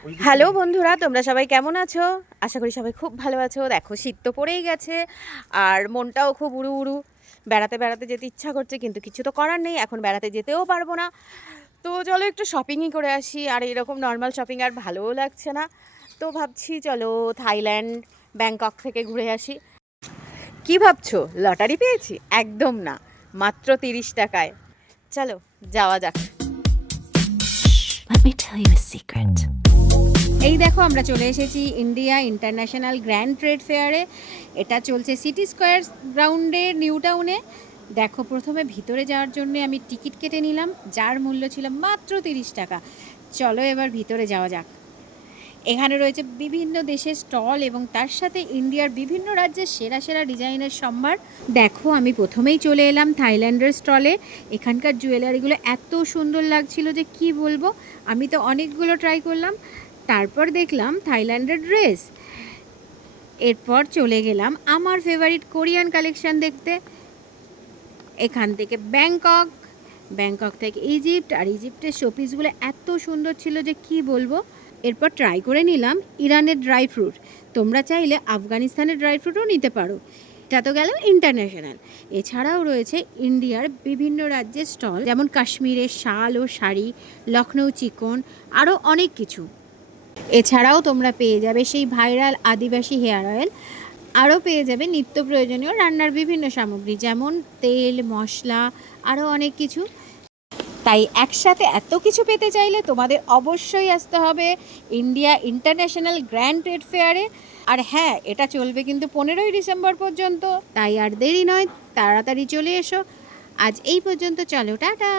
Hello বন্ধুরা, তোমরা সবাই কেমন আছো? আশা করি সবাই খুব ভালো আছো। দেখো, শীত তো পড়েই গেছে আর মনটাও খুব উড়ু উড়ু। বেড়াতে বেড়াতে যেতে ইচ্ছা করছে, কিন্তু কিছু তো করার নেই, এখন বেড়াতে যেতেও পারবো না। তো চলো একটু শপিংই করে আসি। আর এরকম নর্মাল শপিং আর ভালোও লাগছে না। তো ভাবছি চলো থাইল্যান্ড, ব্যাংকক থেকে ঘুরে আসি। কি ভাবছো, লটারি পেয়েছি? একদম না, মাত্র 30 টাকায়। চলো যাওয়া যাক। Let me tell you a secret. এই দেখো, আমরা চলে এসেছি ইন্ডিয়া ইন্টারন্যাশনাল গ্র্যান্ড ট্রেড ফেয়ারে। এটা চলছে সিটি স্কোয়ার গ্রাউন্ডে, নিউ টাউনে। দেখো, প্রথমে ভিতরে যাওয়ার জন্য আমি টিকিট কেটে নিলাম, যার মূল্য ছিল মাত্র 30 টাকা। চলো এবার ভিতরে যাওয়া যাক। এখানে রয়েছে বিভিন্ন দেশের স্টল এবং তার সাথে ইন্ডিয়ার বিভিন্ন রাজ্যের সেরা সেরা ডিজাইনের সম্ভার। দেখো, আমি প্রথমেই চলে এলাম থাইল্যান্ডের স্টলে। এখানকার জুয়েলারিগুলো এত সুন্দর লাগছিল যে কি বলবো। আমি তো অনেকগুলো ট্রাই করলাম। তারপর দেখলাম থাইল্যান্ডের ড্রেস। এরপর চলে গেলাম আমার ফেভারিট কোরিয়ান কালেকশন দেখতে। এখান থেকে ব্যাংকক থেকে ইজিপ্ট, আর ইজিপ্টের শোপিসগুলো এত সুন্দর ছিল যে কি বলবো। এরপর ট্রাই করে নিলাম ইরানের ড্রাই ফ্রুট। তোমরা চাইলে আফগানিস্তানের ড্রাই ফ্রুটও নিতে পারো। এটা তো গেল ইন্টারন্যাশনাল। এছাড়াও রয়েছে ইন্ডিয়ার বিভিন্ন রাজ্যের স্টল, যেমন কাশ্মীরের শাল ও শাড়ি, লখনৌ চিকন, আরও অনেক কিছু। এছাড়াও তোমরা পেয়ে যাবে সেই ভাইরাল আদিবাসী হেয়ার অয়েল। আরও পেয়ে যাবে নিত্য প্রয়োজনীয় রান্নার বিভিন্ন সামগ্রী, যেমন তেল, মশলা, আরও অনেক কিছু। তাই একসাথে এত কিছু পেতে চাইলে তোমাদের অবশ্যই আসতে হবে ইন্ডিয়া ইন্টারন্যাশনাল গ্র্যান্ড ট্রেড ফেয়ারে। আর হ্যাঁ, এটা চলবে কিন্তু 15ই ডিসেম্বর পর্যন্ত। তাই আর দেরি নয়, তাড়াতাড়ি চলে এসো। আজ এই পর্যন্ত, চলো টাটা।